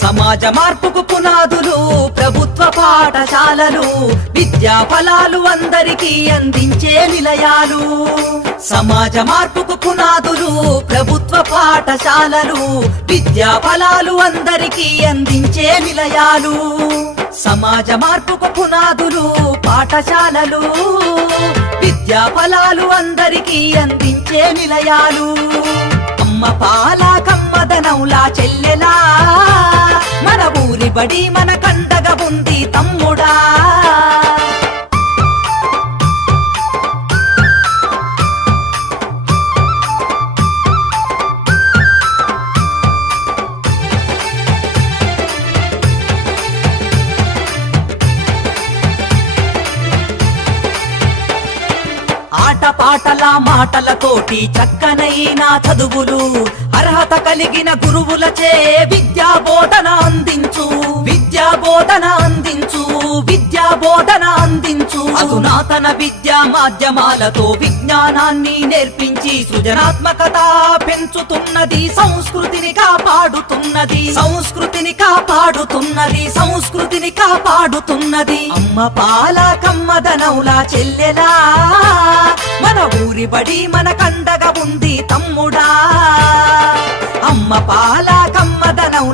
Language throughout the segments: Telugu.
సమాజ మార్పుకు పునాదులు ప్రభుత్వ పాఠశాలలు విద్యా ఫలాలు అందరికీ అందించే నిలయాలు. సమాజ మార్పుకు పునాదులు ప్రభుత్వ పాఠశాలలు విద్యా ఫలాలు అందరికీ అందించే నిలయాలు. సమాజ మార్పుకు పునాదులు పాఠశాలలు విద్యా ఫలాలు అందరికీ అందించే నిలయాలు. అమ్మ పాల కమ్మదనౌలా చెల్లెలా మన ఊరి బడి మన కండగ ఉంది తమ్ముడా. ఆట పాటల మాటలతోటి చక్కనైన చదువులు అర్హత కలిగిన గురువులచే విద్యా బోధన అందించు విద్యా బోధన అందించు విద్యా బోధన అందించు పురాతన విద్యా మాధ్యమాలతో విజ్ఞానాన్ని నేర్పించి సృజనాత్మకత పెంచుతున్నది సంస్కృతిని కాపాడుతున్నది. సంస్కృతిని కాపాడుతున్నది సంస్కృతిని కాపాడుతున్నది. అమ్మ పాల కమ్మదనౌలా చెల్లెలా మన ఊరి బడి మన కండగా ఉంది తమ్ముడా. అమ్మ పాల కమ్మదనౌ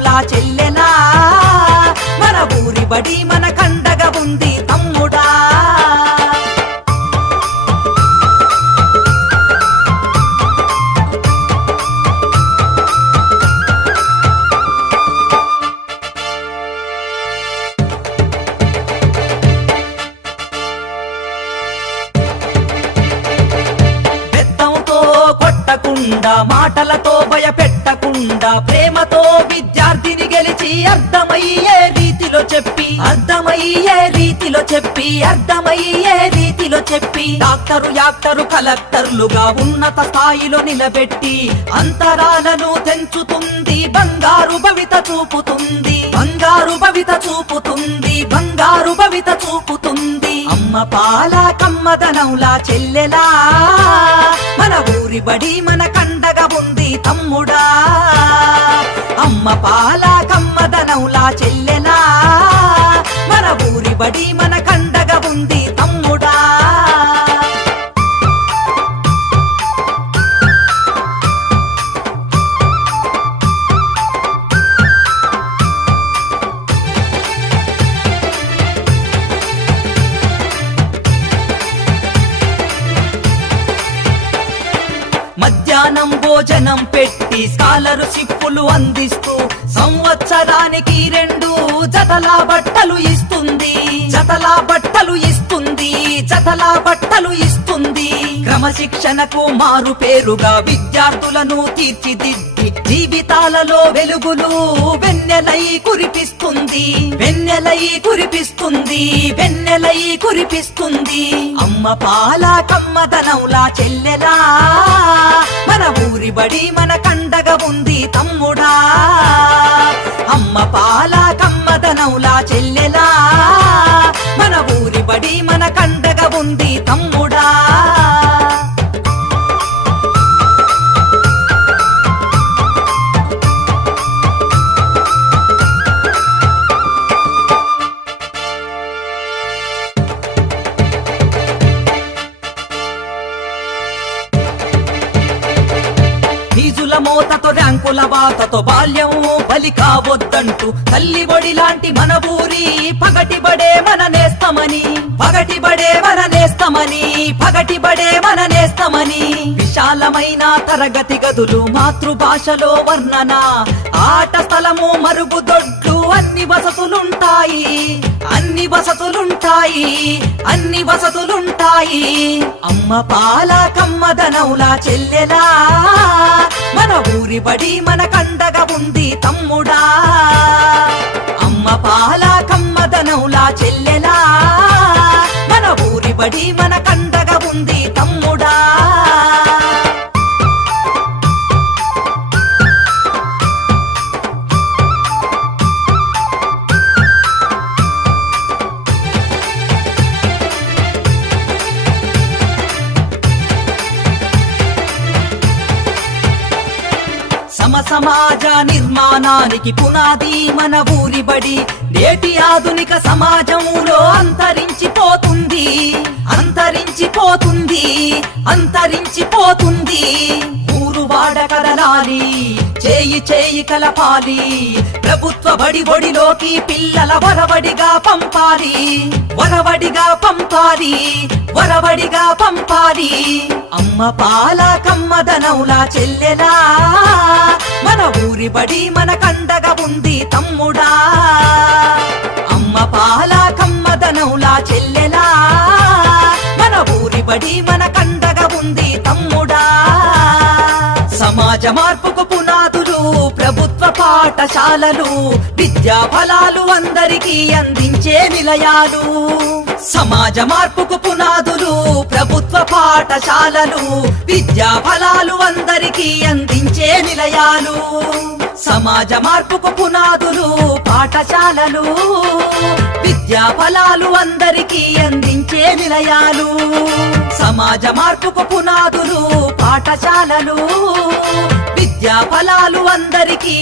కొట్టకుండా మాటలతో భయపెట్టకుండా ప్రేమతో విద్యార్థిని గెలిచి అర్థమయ్యే రీతిలో చెప్పి అర్థమయ్యే రీతిలో చెప్పి అర్థమయ్యే రీతిలో చెప్పి డాక్టరు యాక్టరు కలెక్టర్లుగా ఉన్నత స్థాయిలో నిలబెట్టి అంతరాలను తెంచుతుంది బంగారు భవిత చూపుతుంది బంగారు భవిత చూపుతుంది బంగారు భవిత చూపుతుంది. అమ్మ పాల కమ్మదనౌలా చెల్లెలా మన ఊరి బడి మన కండగా తమ్ముడా. అమ్మ పాల కమ్మదనౌలా చెల్లెలా మన ఊరి బడి మన కండగా ఉంది. భోజనం పెట్టి స్కాలర్షిప్పులు అందిస్తూ సంవత్సరానికి రెండు జతలా బట్టలు ఇస్తుంది. జతలా బట్టలు ఇస్తుంది జతలా బట్టలు ఇస్తుంది. క్రమశిక్షణకు మారు పేరుగా విద్యార్థులను తీర్చిదిద్ది. జీవితాలలో వెలుగులు వెన్నెలై కురిపిస్తుంది. వెన్నెలై కురిపిస్తుంది వెన్నెలై కురిపిస్తుంది. అమ్మ పాల కమ్మదనౌలా చెల్లెలా మన మన కండగ ఉంది తమ్ముడా. అమ్మ పాల కమ్మదనౌలా చెల్లెలా. మన ఊరి బడి మన కండగ ఉంది మోతతో ర్యాంకుల వాతతో బాల్యం బలి కావద్దంటూ తల్లి ఒడి లాంటి మన ఊరి పగటి బడే మన నేస్తమని పగటి బడే మన నేస్తమని పగటి బడే మన నేస్తమని. విశాలమైన తరగతి గదులు మాతృభాషలో వర్ణన ఆట స్థలము మరుగుదొడ్లు అన్ని వసతులుంటాయి. అన్ని వసతులుంటాయి అన్ని వసతులుంటాయి. అమ్మ పాల కమ్మదనౌలా చెల్లెలా మన ఊరి బడి మన కండగా ఉంది తమ్ముడా. సమాజ నిర్మాణానికి పునాది మన ఊరి బడి. నేటి ఆధునిక సమాజంలో అంతరించిపోతుంది. అంతరించిపోతుంది. అంతరించిపోతుంది. ఊరు వాడ కదలాలి చేయి చేయి కలపాలి. ప్రభుత్వ బడి ఒడిలోకి పిల్లల వరవడిగా పంపాలి. వరవడిగా పంపాలి వరవడిగా పంపాలి. అమ్మ పాల కమ్మదనవులా చెల్లెలా. మన ఊరి బడి మన కండగా ఉంది తమ్ముడా. అమ్మ పాల కమ్మదనవులా చెల్లెలా. మన ఊరి బడి మన కండగా ఉంది తమ్ముడా. సమాజ మార్పుకు పునాదులు ప్రభుత్వ పాఠశాలలు విద్యా ఫలాలు అందరికీ అందించే నిలయాలు. సమాజ మార్పుకు పునాదులు ప్రభుత్వ పాఠశాలలు విద్యా ఫలాలు అందరికీ అందించే నిలయాలు. సమాజ మార్పుకు పునాదులు పాఠశాలలు విద్యా ఫలాలు అందరికీ అందించే నిలయాలు. సమాజ మార్పుకు పునాదులు పాఠశాలలు విద్యా ఫలాలు అందరికీ